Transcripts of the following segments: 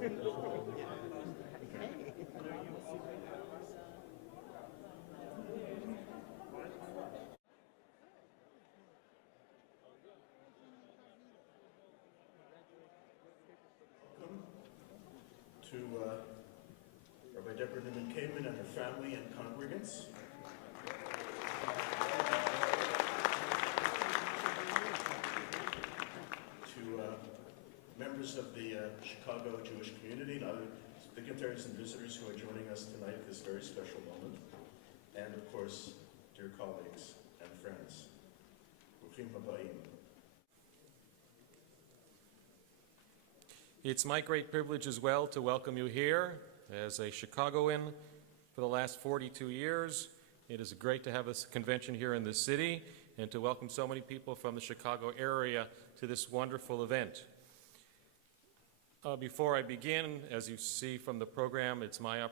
To Rabbi Debra Newman Kamin and her family and congregants. To members of the Chicago Jewish community and other dignitaries and visitors who are joining us tonight at this very special moment. And of course, dear colleagues and friends. Bruchim habayim. It's my great privilege as well to welcome you here as a Chicagoan for the last 42 years. It is great to have this convention here in the city and to welcome so many people from the Chicago area to this wonderful event. Before I begin, as you see from the program, it's my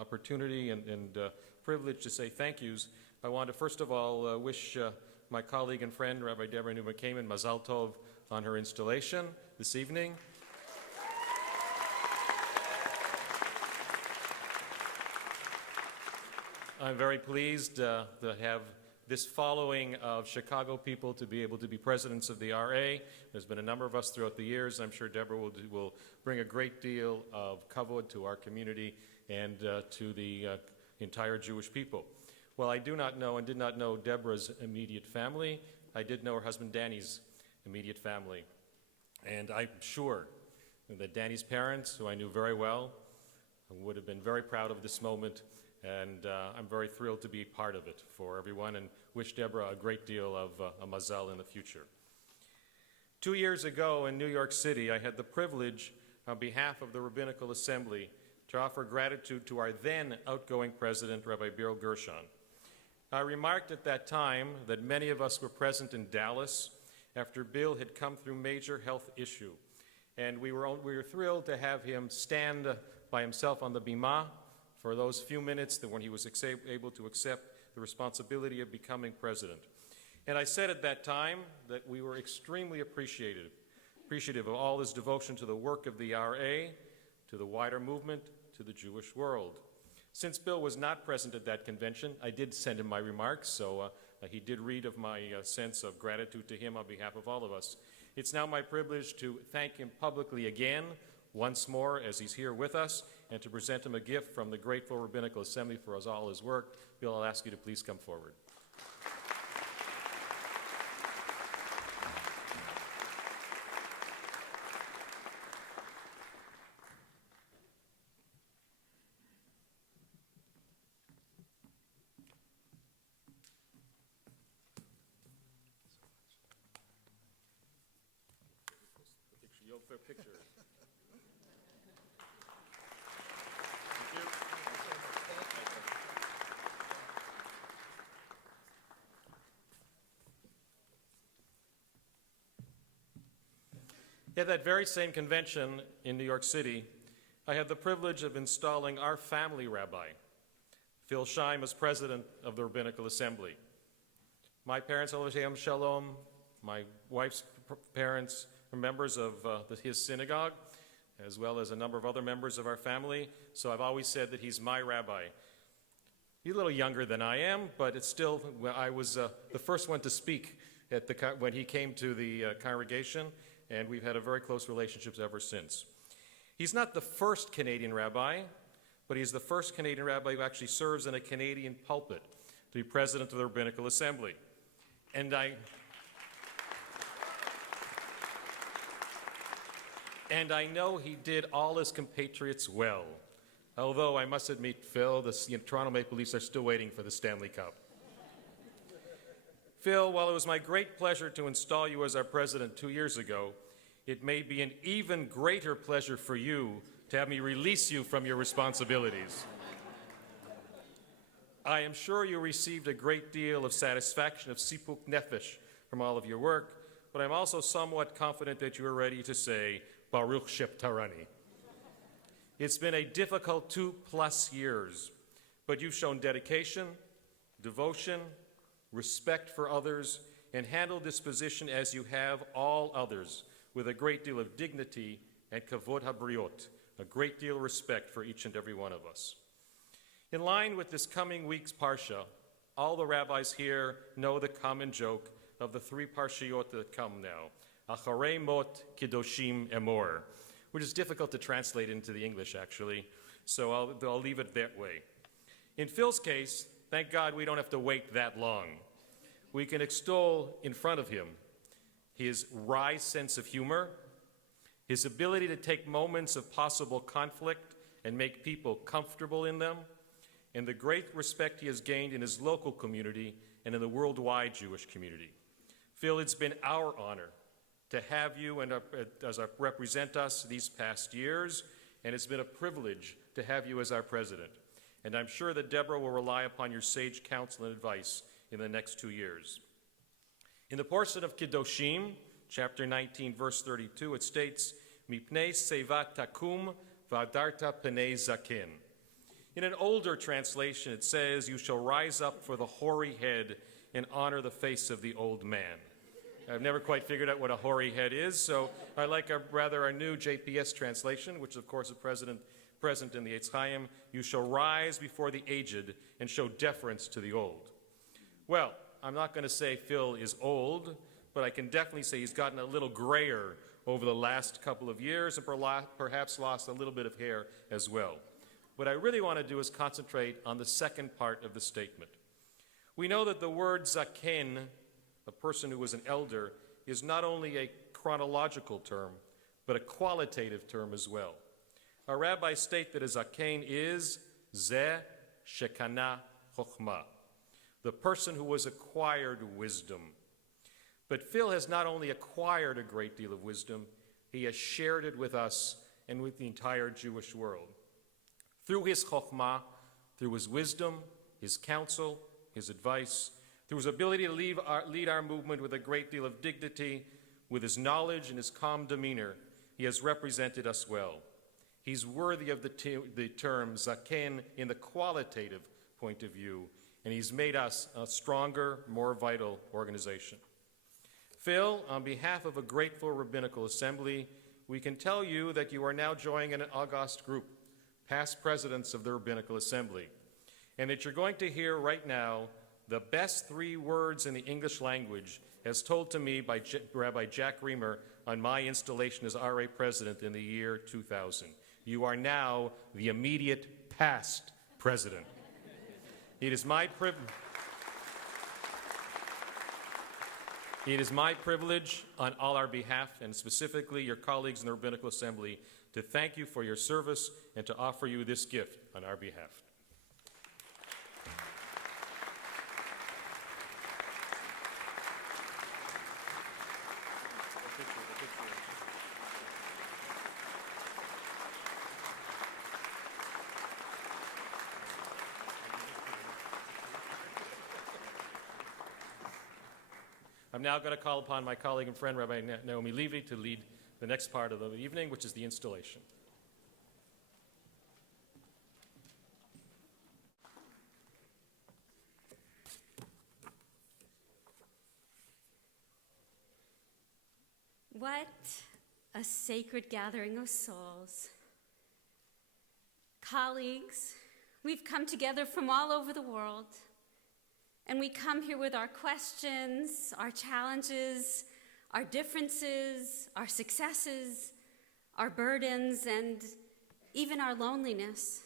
opportunity and privilege to say thank yous. I want to first of all wish my colleague and friend, Rabbi Debra Newman Kamin, Mazal Tov on her installation this evening. I'm very pleased to have this following of Chicago people to be able to be presidents of the RA. There's been a number of us throughout the years. I'm sure Debra will bring a great deal of kavod to our community and to the entire Jewish people. Well, I do not know and did not know Debra's immediate family. I did know her husband Danny's immediate family. And I'm sure that Danny's parents, who I knew very well, would have been very proud of this moment. And I'm very thrilled to be part of it for everyone and wish Debra a great deal of a mazal in the future. 2 years ago in New York City, I had the privilege on behalf of the Rabbinical Assembly to offer gratitude to our then outgoing president, Rabbi Bill Gershon. I remarked at that time that many of us were present in Dallas after Bill had come through major health issue. And we were thrilled to have him stand by himself on the bima for those few minutes that when he was able to accept the responsibility of becoming president. And I said at that time that we were extremely appreciative of all his devotion to the work of the RA, to the wider movement, to the Jewish world. Since Bill was not present at that convention, I did send him my remarks, so he did read of my sense of gratitude to him on behalf of all of us. It's now my privilege to thank him publicly again, once more, as he's here with us, and to present him a gift from the grateful Rabbinical Assembly for all his work. Bill, I'll ask you to please come forward. Picture. At that very same convention in New York City, I had the privilege of installing our family rabbi, Phil Scheim, as president of the Rabbinical Assembly. My parents, Elohim Shalom, my wife's parents are members of his synagogue, as well as a number of other members of our family, so I've always said that he's my rabbi. He's a little younger than I am, but it's still, I was the first one to speak when he came to the congregation, and we've had a very close relationship ever since. He's not the first Canadian rabbi, but he's the first Canadian rabbi who actually serves in a Canadian pulpit to be president of the Rabbinical Assembly. And I know he did all his compatriots well, although I must admit, Phil, the Toronto Maple Leafs are still waiting for the Stanley Cup. Phil, while it was my great pleasure to install you as our president 2 years ago, it may be an even greater pleasure for you to have me release you from your responsibilities. I am sure you received a great deal of satisfaction of sipuk nefesh from all of your work, but I'm also somewhat confident that you are ready to say, Baruch Sheptarani. It's been a difficult 2+ years, but you've shown dedication, devotion, respect for others, and handled this position as you have all others with a great deal of dignity and kavod habriot, a great deal of respect for each and every one of us. In line with this coming week's Parsha, all the rabbis here know the common joke of the three Parshiyot that come now, Acharei Mot Kiddoshim Emor, which is difficult to translate into the English, actually, so I'll leave it that way. In Phil's case, thank God we don't have to wait that long. We can extol in front of him his wry sense of humor, his ability to take moments of possible conflict and make people comfortable in them, and the great respect he has gained in his local community and in the worldwide Jewish community. Phil, it's been our honor to have you as represent us these past years, and it's been a privilege to have you as our president. And I'm sure that Debra will rely upon your sage counsel and advice in the next 2 years. In the portion of Kiddoshim, chapter 19, verse 32, it states, Mipnei sevat takum v'adarta penei zaken. In an older translation, it says, you shall rise up for the hoary head and honor the face of the old man. I've never quite figured out what a hoary head is, so I like our new JPS translation, which of course is present in the Eitz Chaim. You shall rise before the aged and show deference to the old. Well, I'm not going to say Phil is old, but I can definitely say he's gotten a little grayer over the last couple of years and perhaps lost a little bit of hair as well. What I really want to do is concentrate on the second part of the statement. We know that the word zaken, a person who was an elder, is not only a chronological term, but a qualitative term as well. Our rabbis state that a zaken is zeh shekana chokhmah, the person who has acquired wisdom. But Phil has not only acquired a great deal of wisdom, he has shared it with us and with the entire Jewish world. Through his chokhmah, through his wisdom, his counsel, his advice, through his ability to lead our movement with a great deal of dignity, with his knowledge and his calm demeanor, he has represented us well. He's worthy of the term zaken in the qualitative point of view, and he's made us a stronger, more vital organization. Phil, on behalf of a grateful rabbinical assembly, we can tell you that you are now joining an august group, past presidents of the Rabbinical Assembly, and that you're going to hear right now the best 3 words in the English language as told to me by Rabbi Jack Reamer on my installation as RA president in the year 2000. You are now the immediate past president. It is my privilege on all our behalf, and specifically your colleagues in the Rabbinical Assembly, to thank you for your service and to offer you this gift on our behalf. I'm now going to call upon my colleague and friend, Rabbi Naomi Levy, to lead the next part of the evening, which is the installation. What a sacred gathering of souls. Colleagues, we've come together from all over the world, and we come here with our questions, our challenges, our differences, our successes, our burdens, and even our loneliness.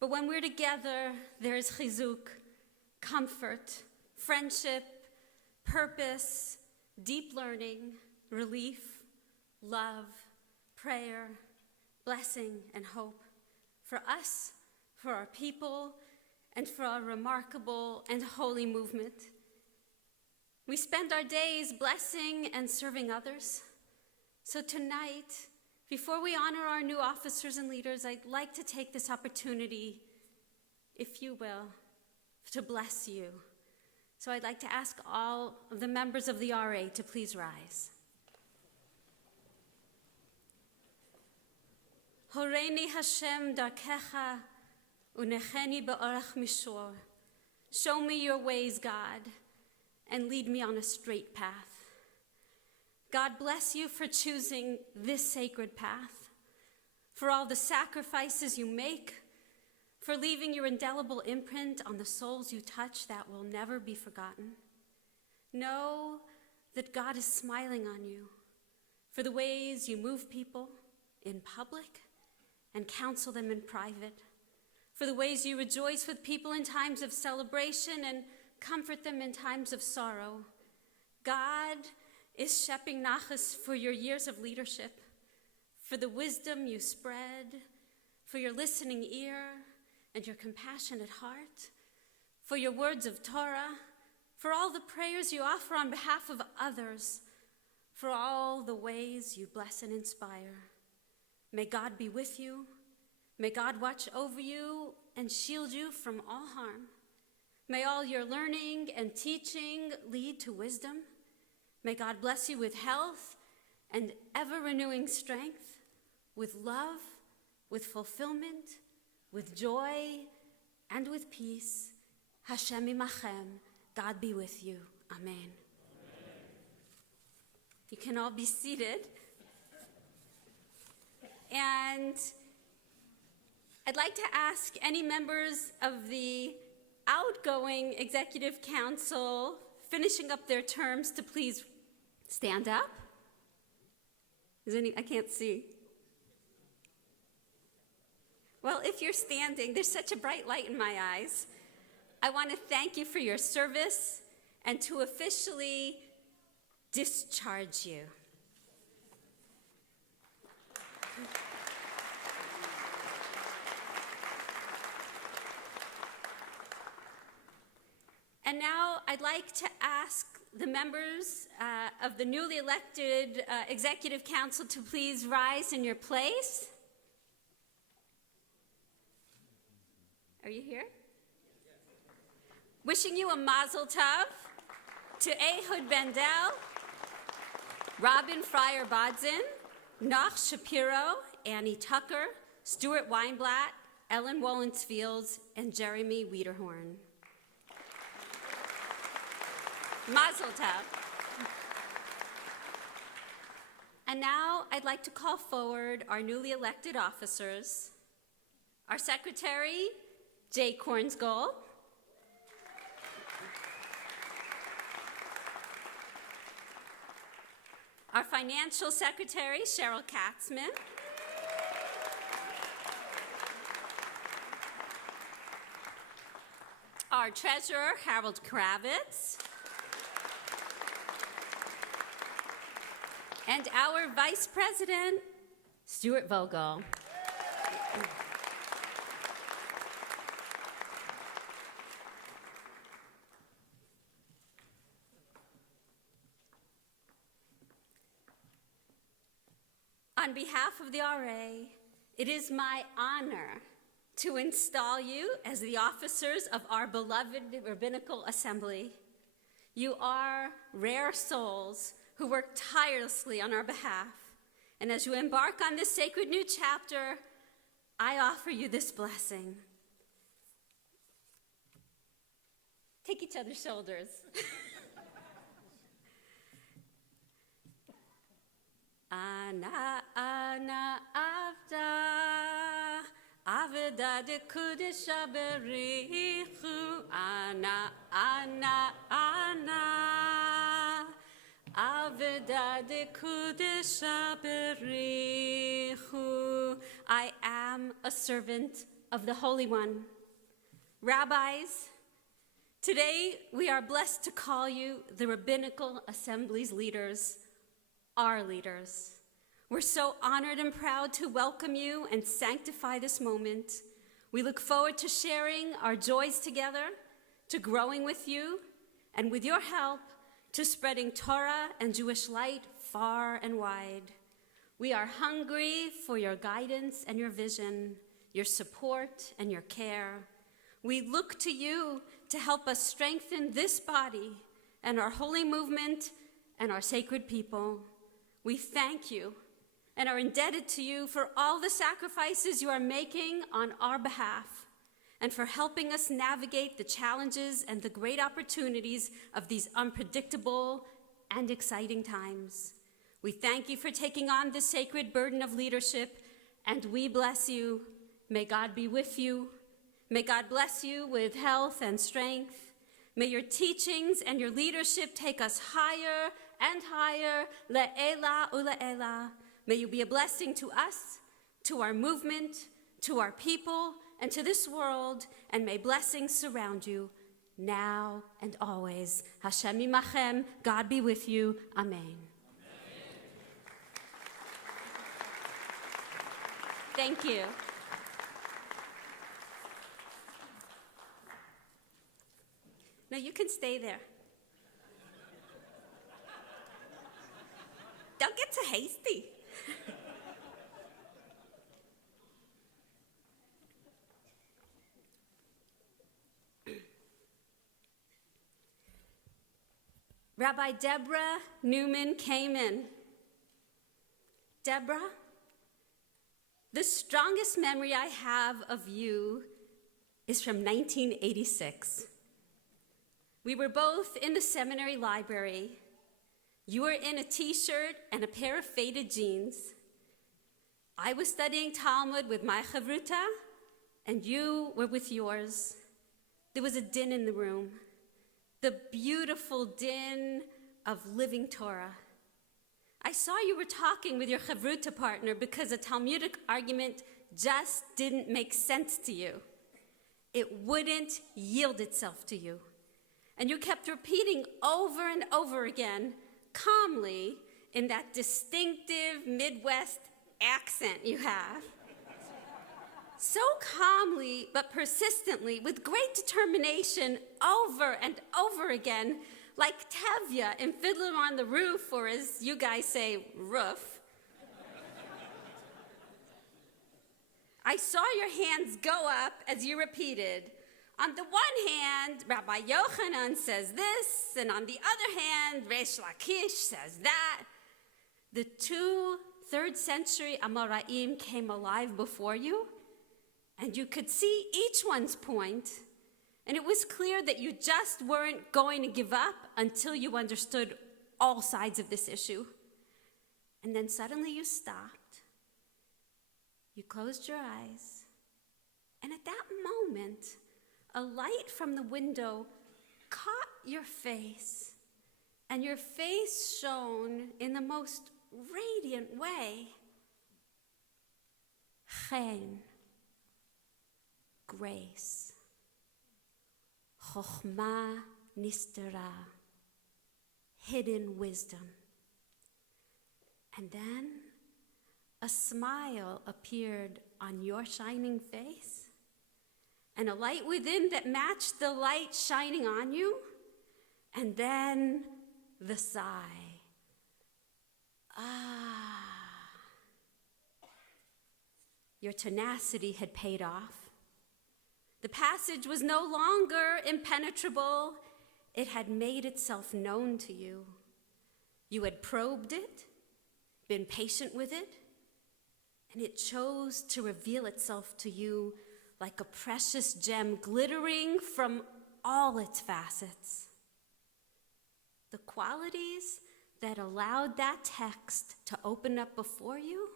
But when we're together, there is chizuk, comfort, friendship, purpose, deep learning, relief, love, prayer, blessing, and hope for us, for our people, and for our remarkable and holy movement. We spend our days blessing and serving others. So tonight, before we honor our new officers and leaders, I'd like to take this opportunity, if you will, to bless you. So I'd like to ask all of the members of the RA to please rise. Horeini Hashem darkecha unecheni be'orach mishor. Show me your ways, God, and lead me on a straight path. God bless you for choosing this sacred path, for all the sacrifices you make, for leaving your indelible imprint on the souls you touch that will never be forgotten. Know that God is smiling on you for the ways you move people in public and counsel them in private, for the ways you rejoice with people in times of celebration and comfort them in times of sorrow. God is shepping nachas for your years of leadership, for the wisdom you spread, for your listening ear and your compassionate heart, for your words of Torah, for all the prayers you offer on behalf of others, for all the ways you bless and inspire. May God be with you. May God watch over you and shield you from all harm. May all your learning and teaching lead to wisdom. May God bless you with health and ever-renewing strength, with love, with fulfillment, with joy, and with peace. Hashem imachem. God be with you. Amen. Amen. You can all be seated. And I'd like to ask any members of the outgoing Executive Council finishing up their terms to please stand up. I can't see. Well, if you're standing, there's such a bright light in my eyes. I want to thank you for your service and to officially discharge you. And now I'd like to ask the members of the newly elected Executive Council to please rise in your place. Are you here? Wishing you a mazel tov to Ehud Bendel, Robin Fryer-Bodzin, Nach Shapiro, Annie Tucker, Stuart Weinblatt, Ellen Wollensfields, and Jeremy Wiederhorn. Mazel tov. And now I'd like to call forward our newly elected officers. Our Secretary, Jay Kornsgold. Our Financial Secretary, Cheryl Katzman. Our Treasurer, Harold Kravitz. And our Vice President, Stuart Vogel. On behalf of the RA, it is my honor to install you as the officers of our beloved Rabbinical Assembly. You are rare souls who work tirelessly on our behalf. And as you embark on this sacred new chapter, I offer you this blessing. Take each other's shoulders. Ana, ana, avda, avda de kudesha berichu. Ana, ana, ana, avda de kudesha berichu. I am a servant of the Holy One. Rabbis, today we are blessed to call you the Rabbinical Assembly's leaders, our leaders. We're so honored and proud to welcome you and sanctify this moment. We look forward to sharing our joys together, to growing with you, and with your help, to spreading Torah and Jewish light far and wide. We are hungry for your guidance and your vision, your support and your care. We look to you to help us strengthen this body and our holy movement and our sacred people. We thank you and are indebted to you for all the sacrifices you are making on our behalf and for helping us navigate the challenges and the great opportunities of these unpredictable and exciting times. We thank you for taking on the sacred burden of leadership and we bless you. May God be with you. May God bless you with health and strength. May your teachings and your leadership take us higher and higher, le'ela u'le'ela. May you be a blessing to us, to our movement, to our people, and to this world, and may blessings surround you now and always. Hashem imachem, God be with you. Amen. Thank you. No, you can stay there. Don't get too hasty. Rabbi Debra Newman Kamin. Debra, the strongest memory I have of you is from 1986. We were both in the seminary library. You were in a t-shirt and a pair of faded jeans. I was studying Talmud with my chavruta, and you were with yours. There was a din in the room, the beautiful din of living Torah. I saw you were talking with your chavruta partner because a Talmudic argument just didn't make sense to you. It wouldn't yield itself to you. And you kept repeating over and over again, calmly, in that distinctive Midwest accent you have. So calmly, but persistently, with great determination, over and over again, like Tevye in Fiddler on the Roof, or as you guys say, roof. I saw your hands go up as you repeated, on the one hand, Rabbi Yochanan says this, and on the other hand, Reish Lakish says that. The 2 3rd-century Amoraim came alive before you, and you could see each one's point, and it was clear that you just weren't going to give up until you understood all sides of this issue. And then suddenly you stopped, you closed your eyes, and at that moment, a light from the window caught your face, and your face shone in the most radiant way. Chen, grace. Chochmah nistera, hidden wisdom. And then a smile appeared on your shining face, and a light within that matched the light shining on you, and then the sigh. Ah. Your tenacity had paid off. The passage was no longer impenetrable. It had made itself known to you. You had probed it, been patient with it, and it chose to reveal itself to you like a precious gem glittering from all its facets. The qualities that allowed that text to open up before you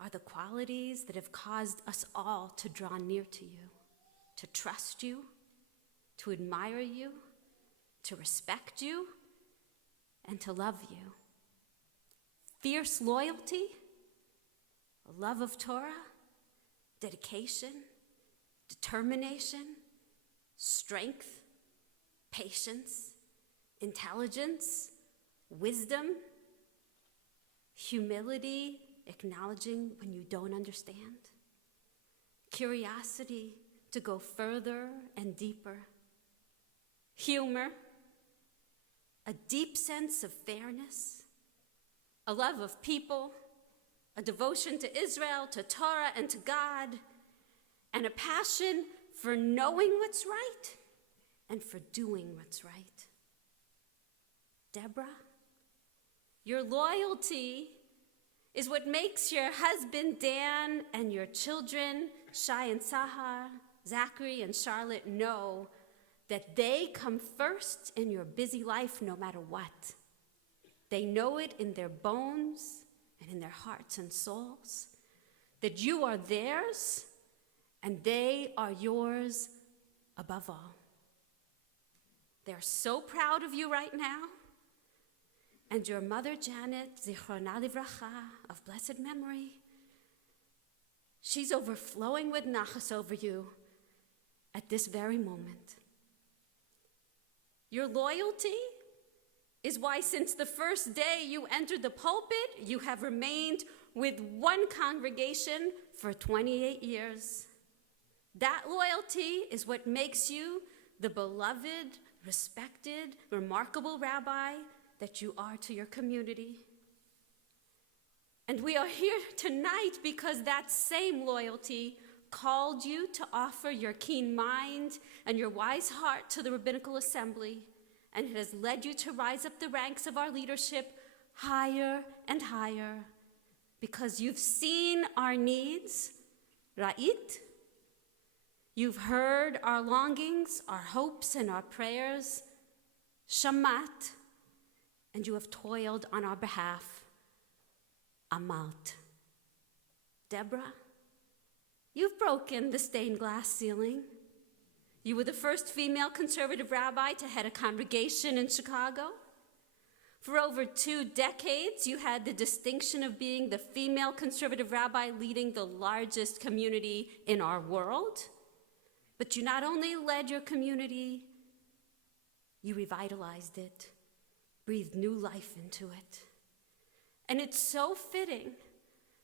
are the qualities that have caused us all to draw near to you, to trust you, to admire you, to respect you, and to love you. Fierce loyalty, a love of Torah, dedication, determination, strength, patience, intelligence, wisdom, humility, acknowledging when you don't understand, curiosity to go further and deeper, humor, a deep sense of fairness, a love of people, a devotion to Israel, to Torah, and to God, and a passion for knowing what's right and for doing what's right. Debra, your loyalty is what makes your husband Dan and your children, Shai and Sahar, Zachary and Charlotte, know that they come first in your busy life no matter what. They know it in their bones and in their hearts and souls. that you are theirs and they are yours above all. They're so proud of you right now. And your mother, Janet, Zichrona Livracha, of blessed memory, she's overflowing with nachas over you at this very moment. Your loyalty is why since the first day you entered the pulpit, you have remained with one congregation for 28 years. That loyalty is what makes you the beloved, respected, remarkable rabbi that you are to your community. And we are here tonight because that same loyalty called you to offer your keen mind and your wise heart to the rabbinical assembly, and it has led you to rise up the ranks of our leadership higher and higher because you've seen our needs, ra'it. You've heard our longings, our hopes, and our prayers, shamat, and you have toiled on our behalf, amalt. Debra, you've broken the stained glass ceiling. You were the first female conservative rabbi to head a congregation in Chicago. For over 2 decades, you had the distinction of being the female conservative rabbi leading the largest community in our world. But you not only led your community, you revitalized it, breathed new life into it. And it's so fitting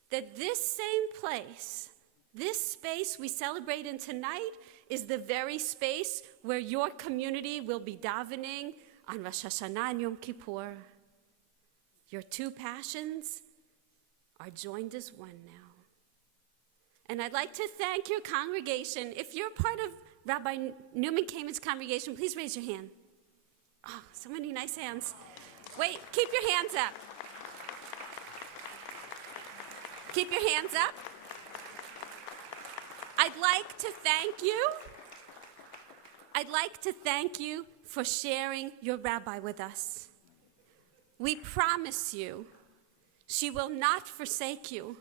that this same place, this space we celebrate in tonight, is the very space where your community will be davening on Rosh Hashanah and Yom Kippur. Your two passions are joined as one now. And I'd like to thank your congregation. If you're part of Rabbi Newman Kamin's congregation, please raise your hand. Oh, so many nice hands. Wait, keep your hands up. Keep your hands up. I'd like to thank you for sharing your rabbi with us. We promise you, she will not forsake you.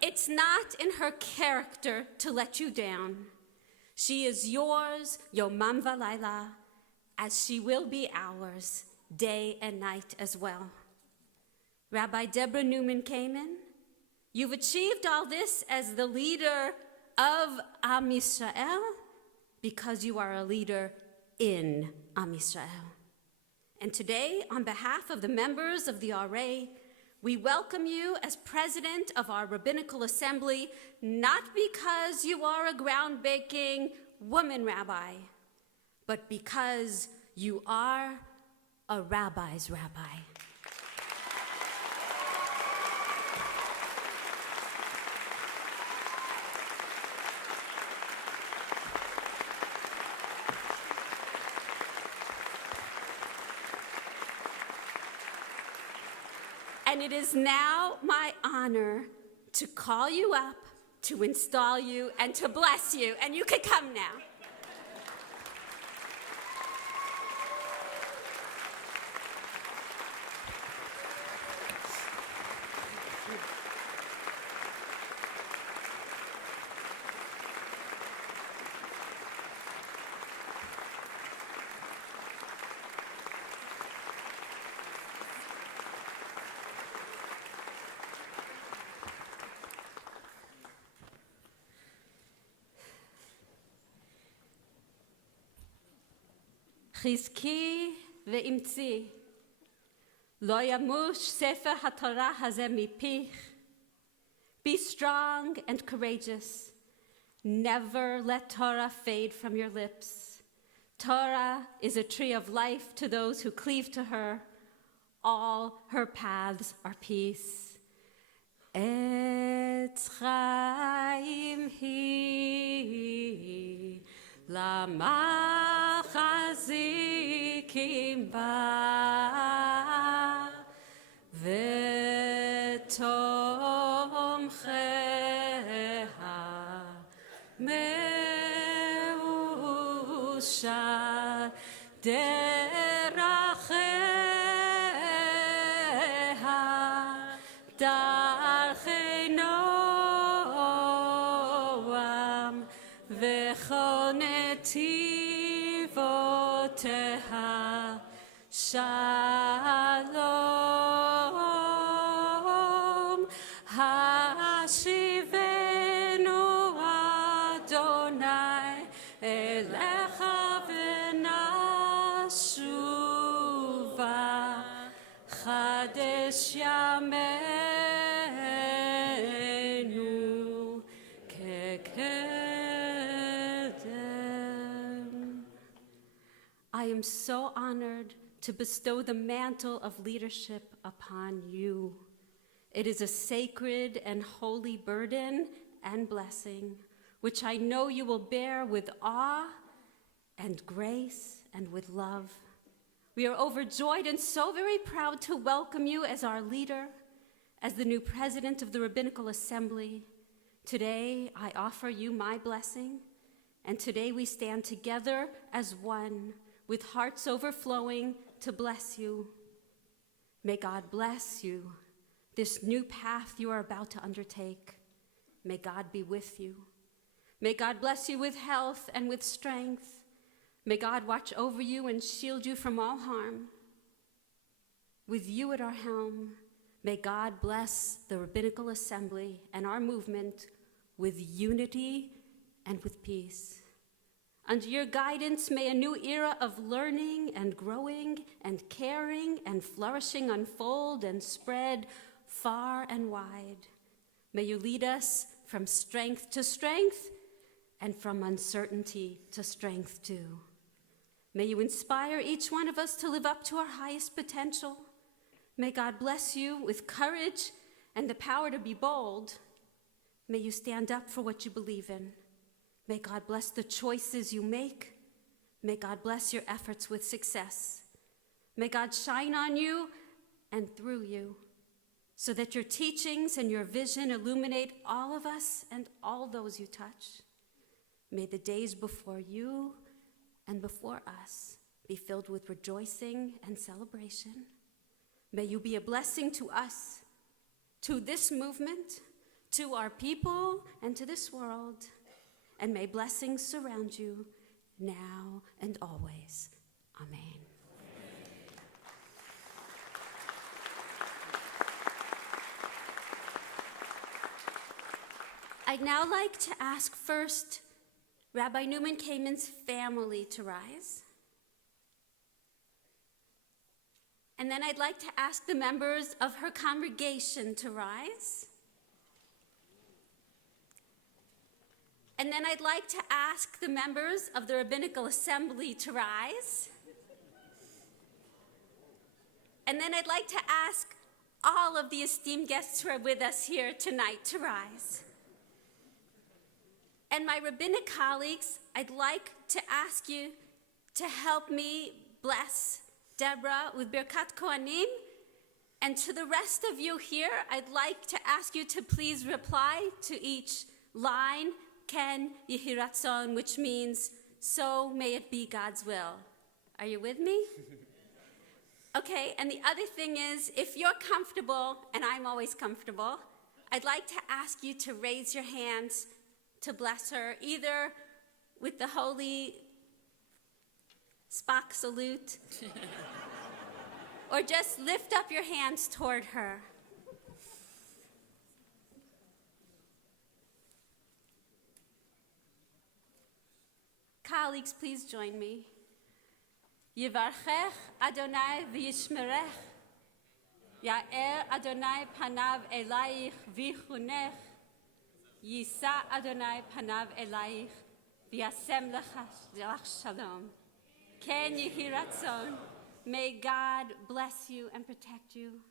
It's not in her character to let you down. She is yours, yomam v'layla, as she will be ours, day and night as well. Rabbi Debra Newman Kamin, you've achieved all this as the leader of Am Yisrael because you are a leader in Am Yisrael. And today, on behalf of the members of the RA, we welcome you as president of our rabbinical assembly, not because you are a groundbreaking woman rabbi, but because you are a rabbi's rabbi. And it is now my honor to call you up, to install you, and to bless you. And you can come now. חזקי ואמצי, לא ימוש ספר התורה הזה מפיך. Be strong and courageous. Never let Torah fade from your lips. Torah is a tree of life to those who cleave to her. All her paths are peace. Etz chaim hi, lama chazikim ba, v'tomcheha me'ushar deracheha darchei no בכל נתיבותיה שלום. השיבנו אדוני אליך ונשובה, חדש ימינו כקדם. I am so honored to bestow the mantle of leadership upon you. It is a sacred and holy burden and blessing, which I know you will bear with awe and grace and with love. We are overjoyed and so very proud to welcome you as our leader, as the new president of the Rabbinical Assembly. Today, I offer you my blessing, and today we stand together as one, with hearts overflowing to bless you. May God bless you, this new path you are about to undertake. May God be with you. May God bless you with health and with strength. May God watch over you and shield you from all harm. With you at our helm, may God bless the Rabbinical Assembly and our movement with unity and with peace. Under your guidance, may a new era of learning and growing and caring and flourishing unfold and spread far and wide. May you lead us from strength to strength and from uncertainty to strength too. May you inspire each one of us to live up to our highest potential. May God bless you with courage and the power to be bold. May you stand up for what you believe in. May God bless the choices you make. May God bless your efforts with success. May God shine on you and through you, so that your teachings and your vision illuminate all of us and all those you touch. May the days before you and before us be filled with rejoicing and celebration. May you be a blessing to us, to this movement, to our people, and to this world. And may blessings surround you now and always. Amen. I'd now like to ask first Rabbi Newman Kamin's family to rise. And then I'd like to ask the members of her congregation to rise. And then I'd like to ask the members of the Rabbinical Assembly to rise. And then I'd like to ask all of the esteemed guests who are with us here tonight to rise. And my rabbinic colleagues, I'd like to ask you to help me bless Debra with Birkat Kohanim. And to the rest of you here, I'd like to ask you to please reply to each line, Ken Yehi Ratzon, which means, so may it be God's will. Are you with me? Okay, and the other thing is, if you're comfortable, and I'm always comfortable, I'd like to ask you to raise your hands to bless her, either with the holy Spock salute, or just lift up your hands toward her. Colleagues, please join me. Yivarchech Adonai v'yishmerech. Ya'er Adonai panav elayich v'yichunech. Yisa Adonai panav elayich v'yasem lach shalom. Ken yehi ratzon. May God bless you and protect you.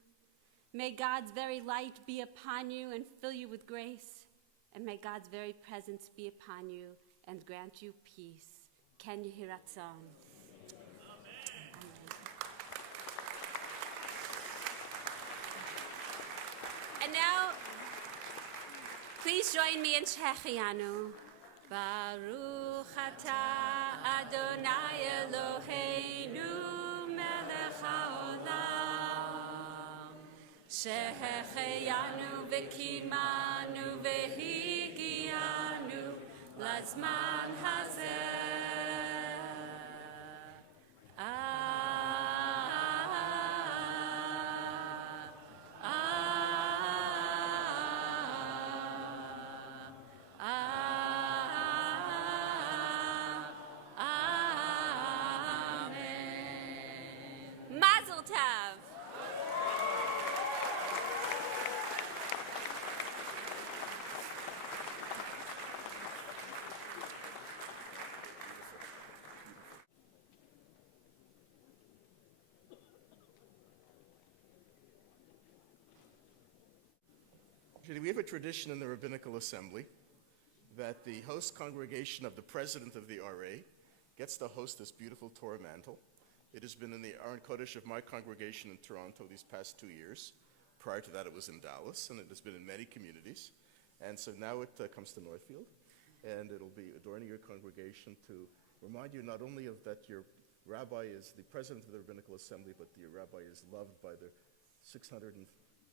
May God's very light be upon you and fill you with grace. And may God's very presence be upon you and grant you peace. Ken yehi ratzon. And now, please join me in Shechianu. Baruch atah Adonai Eloheinu melech haolam shehechianu v'kimanu v'higianu Hazman Hazeh. Mazel tov. We have a tradition in the Rabbinical Assembly that the host congregation of the president of the RA gets to host this beautiful Torah mantle. It has been in the Aron Kodesh of my congregation in Toronto these past 2 years. Prior to that, it was in Dallas, and it has been in many communities. And so now it comes to Northfield, and it'll be adorning your congregation to remind you not only of that your rabbi is the president of the Rabbinical Assembly, but your rabbi is loved by the 600 and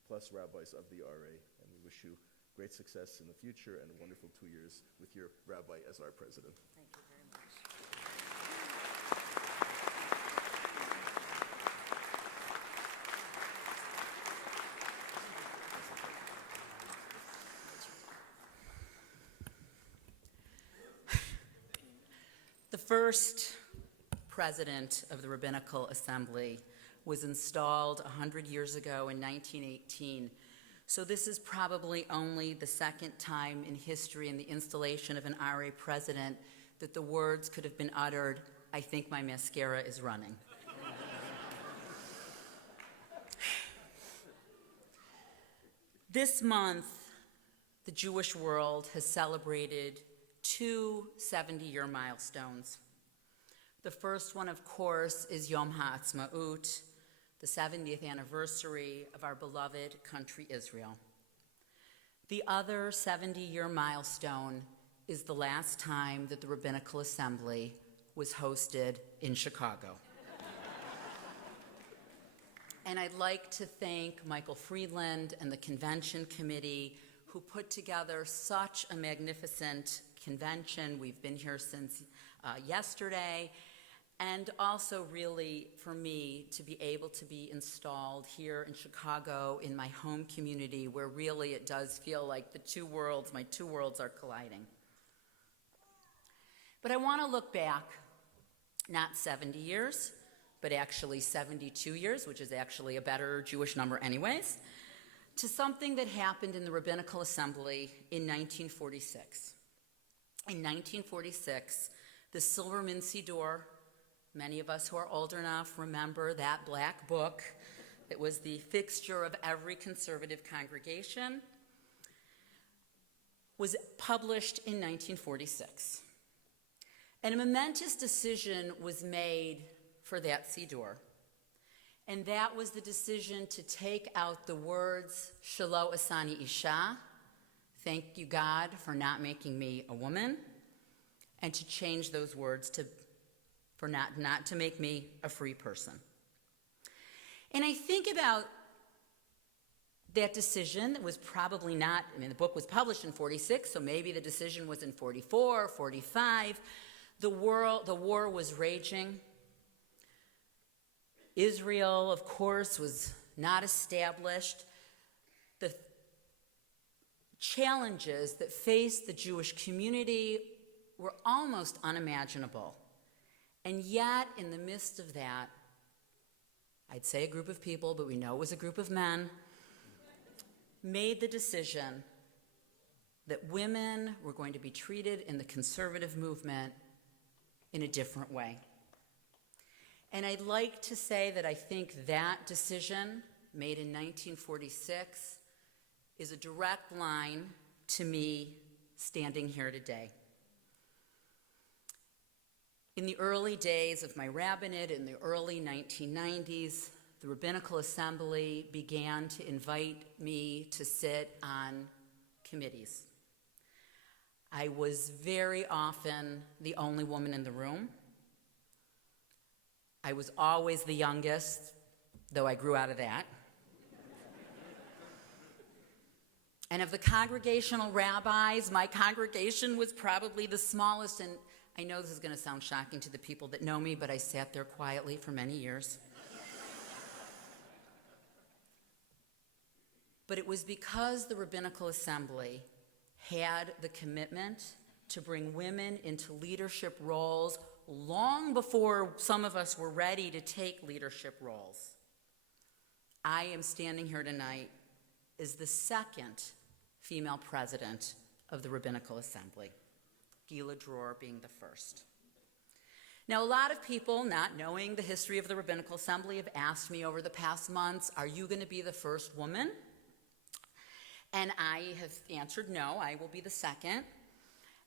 plus rabbis of the RA. And we wish you great success in the future and a wonderful 2 years with your rabbi as our president. Thank you very much. The first president of the Rabbinical Assembly was installed 100 years ago in 1918. So this is probably only the second time in history in the installation of an RA president that the words could have been uttered, "I think my mascara is running." This month, the Jewish world has celebrated two 70-year milestones. The first one, of course, is Yom HaAtzmaut, the 70th anniversary of our beloved country, Israel. The other 70-year milestone is the last time that the Rabbinical Assembly was hosted in Chicago. And I'd like to thank Michael Friedland and the Convention Committee who put together such a magnificent convention. We've been here since yesterday. And also really for me to be able to be installed here in Chicago in my home community where really it does feel like my two worlds are colliding. But I want to look back, not 70 years, but actually 72 years, which is actually a better Jewish number anyways, to something that happened in the Rabbinical Assembly in 1946. In 1946, the Silverman Siddur, many of us who are old enough remember that black book that was the fixture of every conservative congregation, was published in 1946. And a momentous decision was made for that Siddur. And that was the decision to take out the words, Shelo Asani Isha, thank you God for not making me a woman, and to change those words for not to make me a free person. And I think about that decision that was probably not, the book was published in 46, so maybe the decision was in 44, 45. The war was raging. Israel, of course, was not established. The challenges that faced the Jewish community were almost unimaginable. And yet, in the midst of that, I'd say a group of people, but we know it was a group of men, made the decision that women were going to be treated in the conservative movement in a different way. And I'd like to say that I think that decision, made in 1946, is a direct line to me standing here today. In the early days of my rabbinate, in the early 1990s, the Rabbinical Assembly began to invite me to sit on committees. I was very often the only woman in the room. I was always the youngest, though I grew out of that. And of the congregational rabbis, my congregation was probably the smallest, and I know this is going to sound shocking to the people that know me, but I sat there quietly for many years. But it was because the Rabbinical Assembly had the commitment to bring women into leadership roles long before some of us were ready to take leadership roles. I am standing here tonight as the second female president of the Rabbinical Assembly, Gila Dror being the first. Now, a lot of people, not knowing the history of the Rabbinical Assembly, have asked me over the past months, are you going to be the first woman? And I have answered no, I will be the second.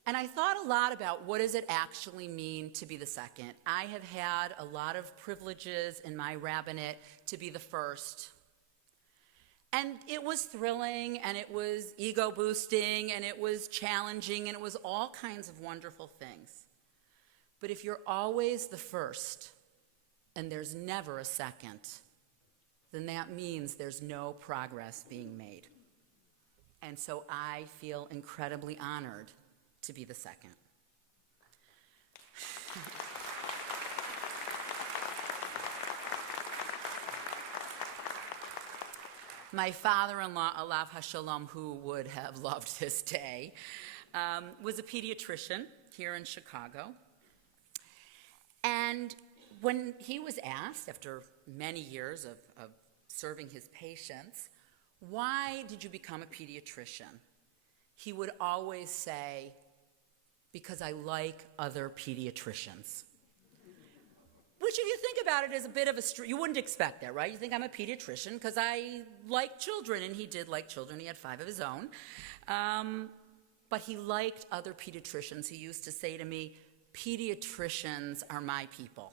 And I thought a lot about what does it actually mean to be the second. I have had a lot of privileges in my rabbinate to be the first. And it was thrilling, and it was ego-boosting, and it was challenging, and it was all kinds of wonderful things. But if you're always the first, and there's never a second, then that means there's no progress being made. And so I feel incredibly honored to be the second. My father-in-law, Alav Hashalom, who would have loved this day, was a pediatrician here in Chicago. And when he was asked, after many years of serving his patients, why did you become a pediatrician? He would always say, because I like other pediatricians. Which, if you think about it, is a bit of a, you wouldn't expect that, right? You think I'm a pediatrician because I like children, and he did like children. He had 5 of his own. But he liked other pediatricians. He used to say to me, pediatricians are my people.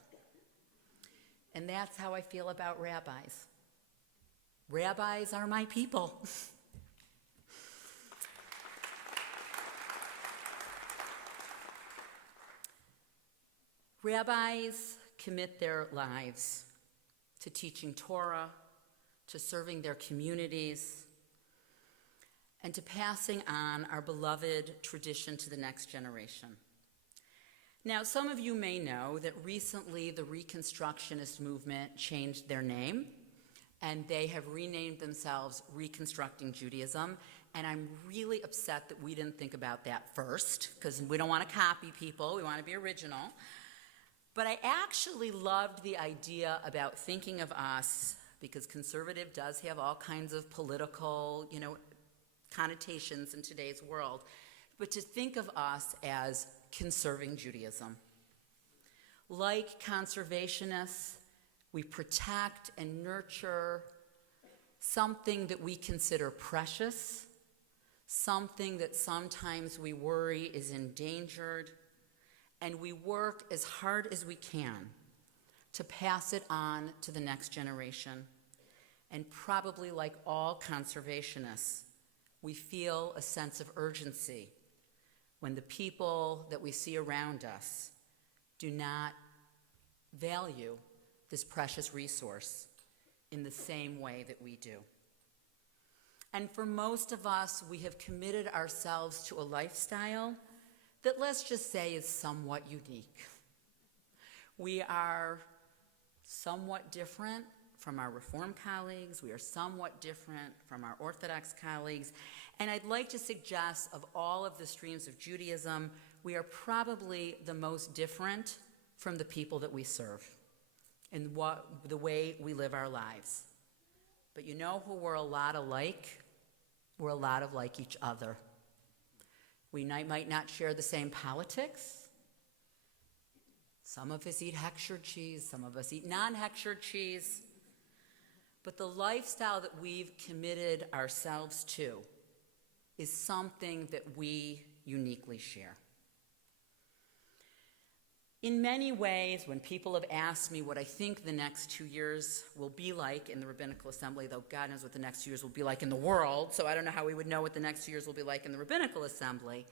And that's how I feel about rabbis. Rabbis are my people. Rabbis commit their lives to teaching Torah, to serving their communities, and to passing on our beloved tradition to the next generation. Now, some of you may know that recently the Reconstructionist movement changed their name, and they have renamed themselves Reconstructing Judaism, and I'm really upset that we didn't think about that first, because we don't want to copy people, we want to be original. But I actually loved the idea about thinking of us, because conservative does have all kinds of political, connotations in today's world, but to think of us as conserving Judaism. Like conservationists, we protect and nurture something that we consider precious, something that sometimes we worry is endangered, and we work as hard as we can to pass it on to the next generation. And probably like all conservationists, we feel a sense of urgency when the people that we see around us do not value this precious resource in the same way that we do. And for most of us, we have committed ourselves to a lifestyle that, let's just say, is somewhat unique. We are somewhat different from our Reform colleagues. We are somewhat different from our Orthodox colleagues. And I'd like to suggest, of all of the streams of Judaism, we are probably the most different from the people that we serve in the way we live our lives. But you know who we're a lot alike? We're a lot of like each other. We might not share the same politics. Some of us eat Heckscher cheese, some of us eat non-Heckscher cheese. But the lifestyle that we've committed ourselves to is something that we uniquely share. In many ways, when people have asked me what I think the next 2 years will be like in the Rabbinical Assembly, though God knows what the next 2 years will be like in the world, so I don't know how we would know what the next 2 years will be like in the Rabbinical Assembly,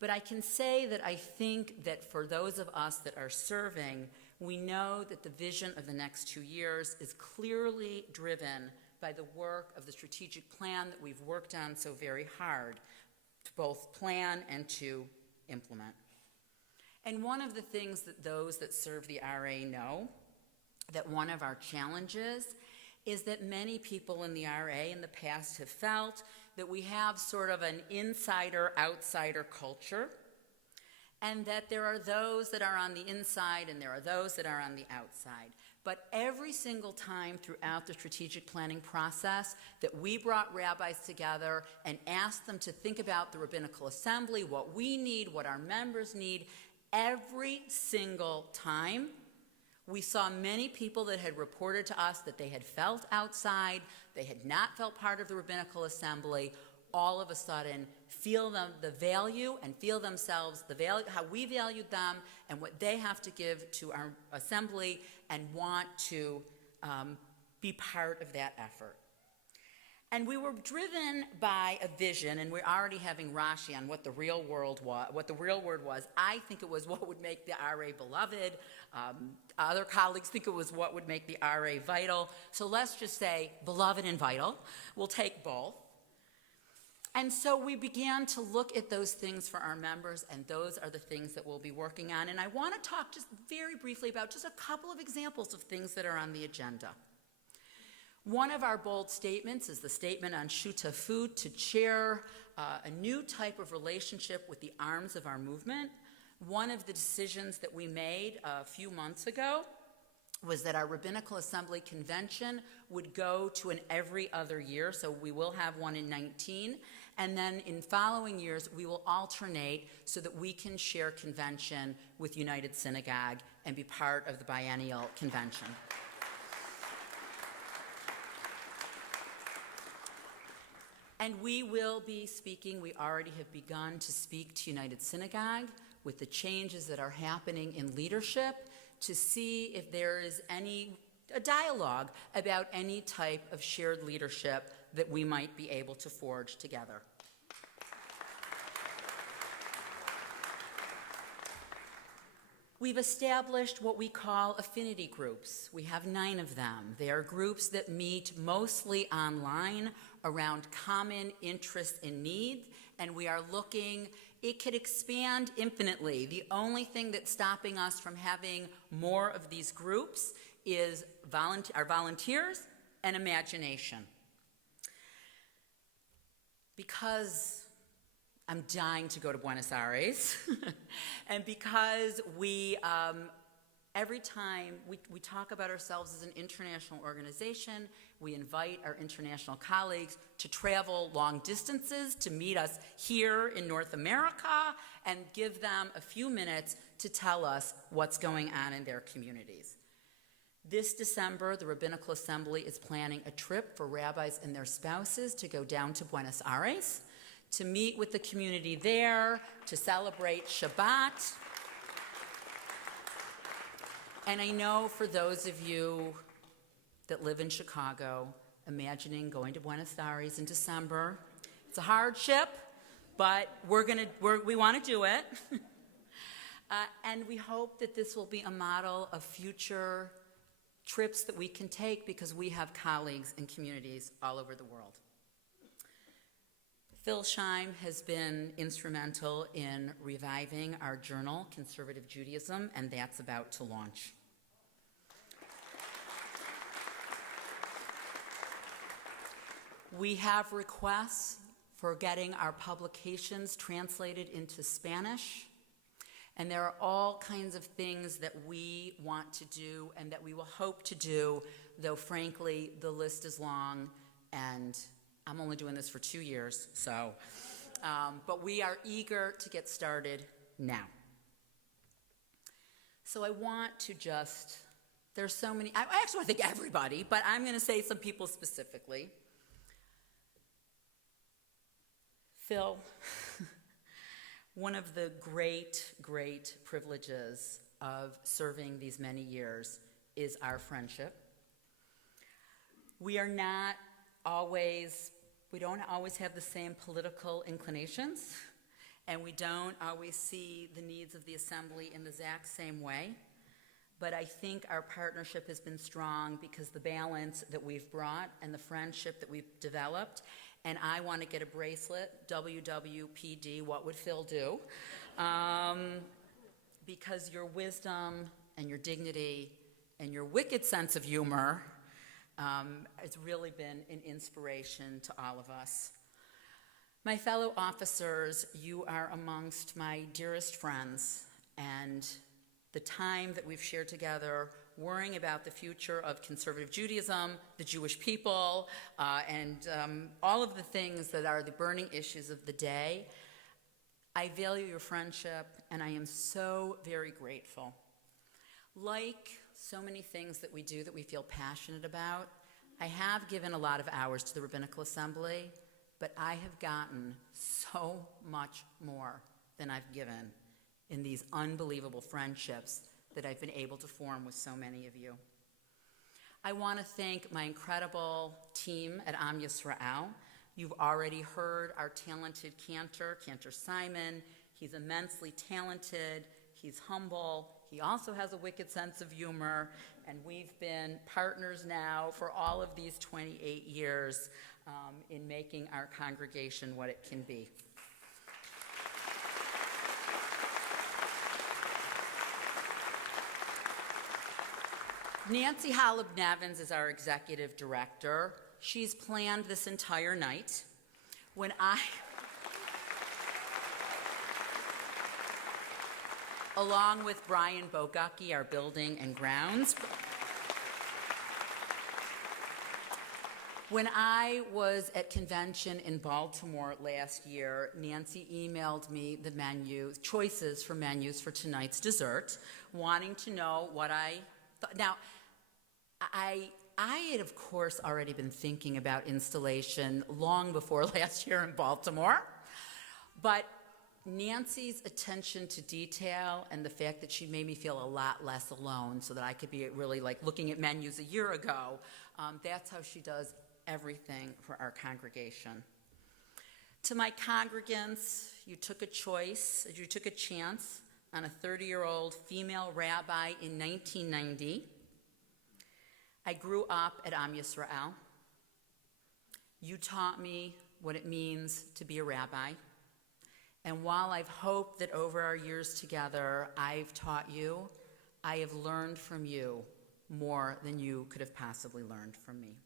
but I can say that I think that for those of us that are serving, we know that the vision of the next 2 years is clearly driven by the work of the strategic plan that we've worked on so very hard to both plan and to implement. And one of the things that those that serve the RA know, that one of our challenges is that many people in the RA in the past have felt that we have sort of an insider-outsider culture, and that there are those that are on the inside and there are those that are on the outside. But every single time throughout the strategic planning process that we brought rabbis together and asked them to think about the Rabbinical Assembly, what we need, what our members need, every single time we saw many people that had reported to us that they had felt outside, they had not felt part of the Rabbinical Assembly, all of a sudden feel the value and feel themselves, the value, how we valued them and what they have to give to our assembly, and want to be part of that effort. And we were driven by a vision, and we're already having Rashi on what the real word was. I think it was what would make the RA beloved. Other colleagues think it was what would make the RA vital. So let's just say beloved and vital. We'll take both. And so we began to look at those things for our members, and those are the things that we'll be working on. And I want to talk just very briefly about just a couple of examples of things that are on the agenda. One of our bold statements is the statement on shutafut, to share a new type of relationship with the arms of our movement. One of the decisions that we made a few months ago was that our Rabbinical Assembly Convention would go to an every other year, so we will have one in 19, and then in following years we will alternate so that we can share convention with United Synagogue and be part of the biennial convention. And we will be speaking, we already have begun to speak to United Synagogue with the changes that are happening in leadership to see if there is a dialogue about any type of shared leadership that we might be able to forge together. We've established what we call affinity groups. We have 9 of them. They are groups that meet mostly online around common interests and needs, and we are looking, it could expand infinitely. The only thing that's stopping us from having more of these groups is our volunteers and imagination. Because I'm dying to go to Buenos Aires, and because we, every time we talk about ourselves as an international organization, we invite our international colleagues to travel long distances to meet us here in North America and give them a few minutes to tell us what's going on in their communities. This December, the Rabbinical Assembly is planning a trip for rabbis and their spouses to go down to Buenos Aires, to meet with the community there, to celebrate Shabbat. And I know for those of you that live in Chicago, imagining going to Buenos Aires in December, it's a hardship, but we want to do it. And we hope that this will be a model of future trips that we can take because we have colleagues and communities all over the world. Phil Scheim has been instrumental in reviving our journal, Conservative Judaism, and that's about to launch. We have requests for getting our publications translated into Spanish, and there are all kinds of things that we want to do and that we will hope to do, though frankly the list is long and I'm only doing this for 2 years, so, but we are eager to get started now. So I want to there's so many, I actually want to thank everybody, but I'm going to say some people specifically. Phil, one of the great, great privileges of serving these many years is our friendship. We don't always have the same political inclinations, and we don't always see the needs of the assembly in the exact same way. But I think our partnership has been strong because the balance that we've brought and the friendship that we've developed. And I want to get a bracelet, WWPD, what would Phil do? Because your wisdom and your dignity and your wicked sense of humor has really been an inspiration to all of us. My fellow officers, you are amongst my dearest friends, and the time that we've shared together worrying about the future of conservative Judaism, the Jewish people, and all of the things that are the burning issues of the day. I value your friendship, and I am so very grateful. Like so many things that we do that we feel passionate about, I have given a lot of hours to the Rabbinical Assembly, but I have gotten so much more than I've given in these unbelievable friendships that I've been able to form with so many of you. I want to thank my incredible team at Am Yisrael. You've already heard our talented cantor Simon. He's immensely talented, he's humble, he also has a wicked sense of humor, and we've been partners now for all of these 28 years in making our congregation what it can be. Nancy Holub-Nevins is our executive director. She's planned this entire night. Along with Brian Bogucki, our building and grounds. When I was at convention in Baltimore last year, Nancy emailed me the choices for menus for tonight's dessert, wanting to know what I thought. Now, I had, of course, already been thinking about installation long before last year in Baltimore, but Nancy's attention to detail and the fact that she made me feel a lot less alone so that I could be really like looking at menus a year ago, that's how she does everything for our congregation. To my congregants, you took a chance on a 30-year-old female rabbi in 1990. I grew up at Am Yisrael. You taught me what it means to be a rabbi. And while I've hoped that over our years together I've taught you, I have learned from you more than you could have possibly learned from me.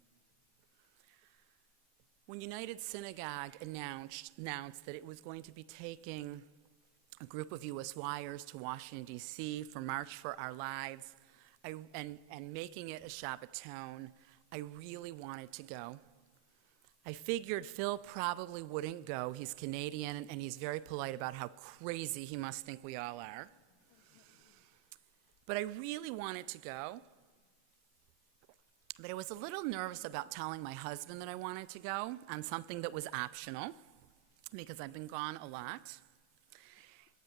When United Synagogue announced that it was going to be taking a group of U.S. wires to Washington, D.C. for March for Our Lives, and making it a Shabbaton, I really wanted to go. I figured Phil probably wouldn't go. He's Canadian, and he's very polite about how crazy he must think we all are. But I really wanted to go. But I was a little nervous about telling my husband that I wanted to go on something that was optional, because I've been gone a lot.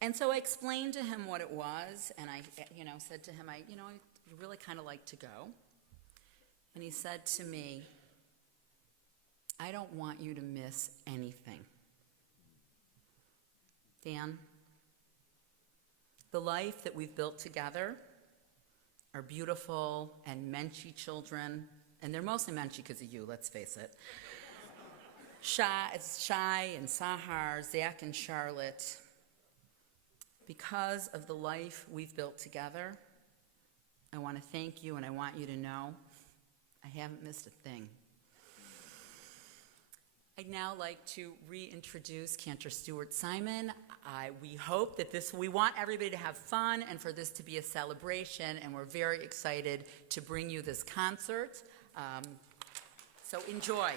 And so I explained to him what it was, and I said to him, I'd really kind of like to go. And he said to me, I don't want you to miss anything. Dan, the life that we've built together, our beautiful and Menchie children, and they're mostly Menchie because of you, let's face it. Shai and Sahar, Zach and Charlotte, because of the life we've built together, I want to thank you, and I want you to know I haven't missed a thing. I'd now like to reintroduce Cantor Simon. We hope that we want everybody to have fun and for this to be a celebration, and we're very excited to bring you this concert. So enjoy.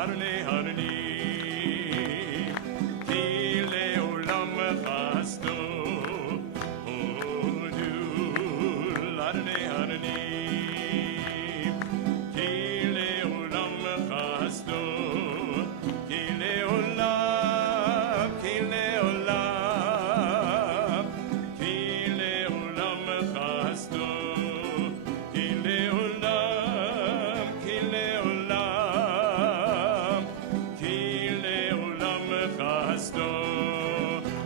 Adonai, Adonai, Ki le'olam chasto, Odul, Adonai, Adonai, Ki le'olam chasto, Ki le'olam, Ki le'olam, Ki le'olam chasto, Ki le'olam, Ki le'olam, Ki le'olam chasto,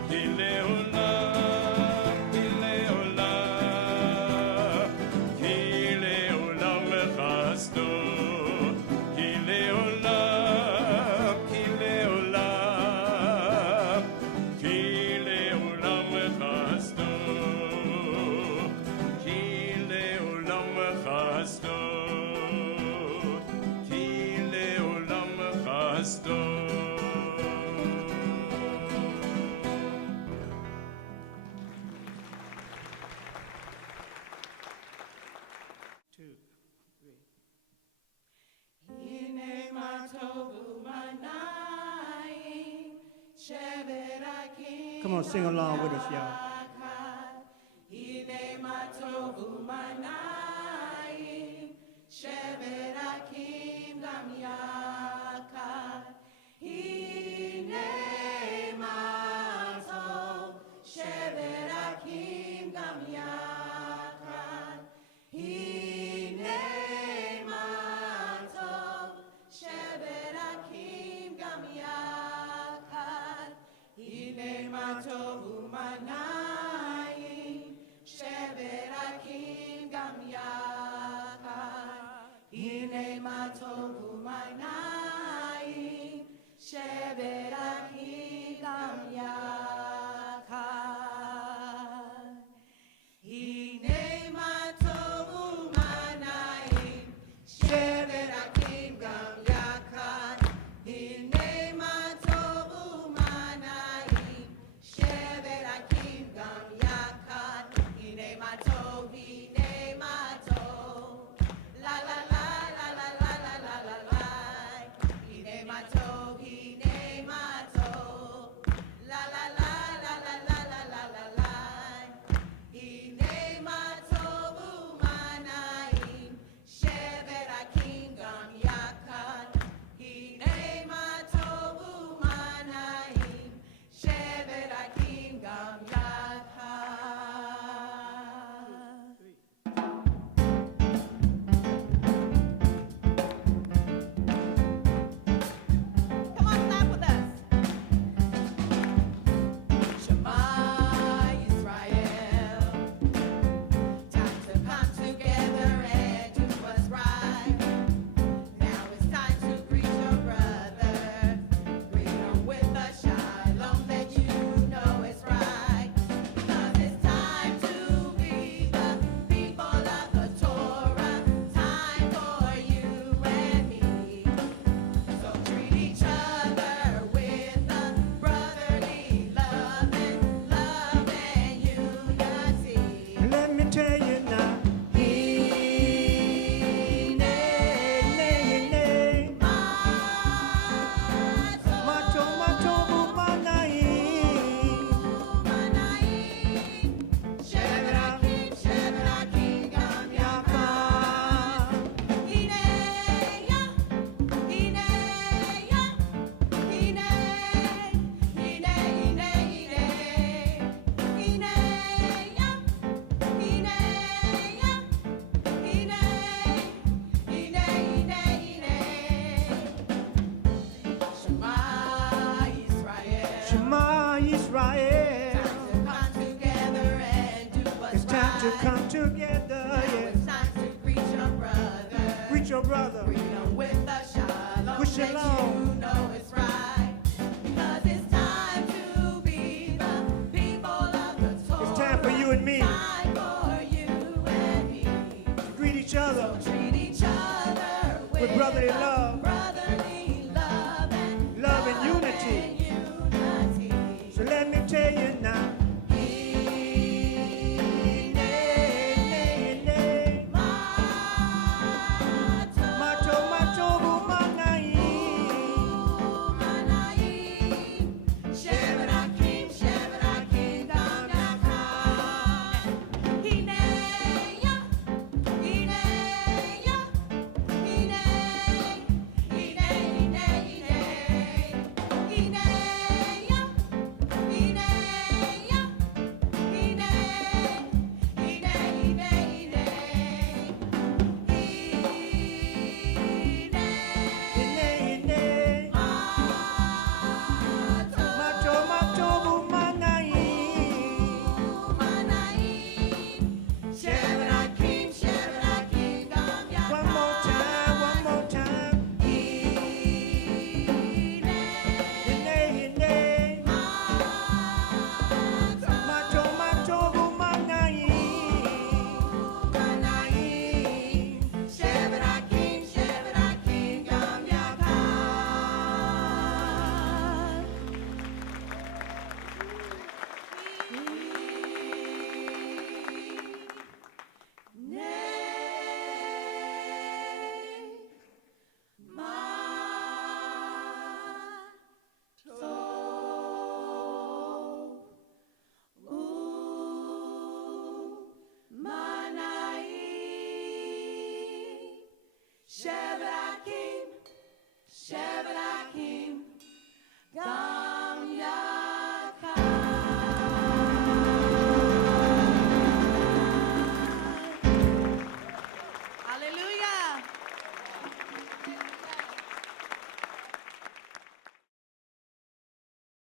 Ki le'olam, Ki le'olam, Ki le'olam chasto, Ki le'olam, Ki le'olam, Ki le'olam chasto, Ki le'olam chasto, Ki le'olam chasto. Come on, sing along with us, y'all. Come together, yeah. It's time to greet your brother. Greet your brother. Greet him with a shalom. With shalom. That you know it's right. Because it's time to be the people of the Torah. It's time for you and me. Time for you and me. Greet each other So treat each other with brotherly love.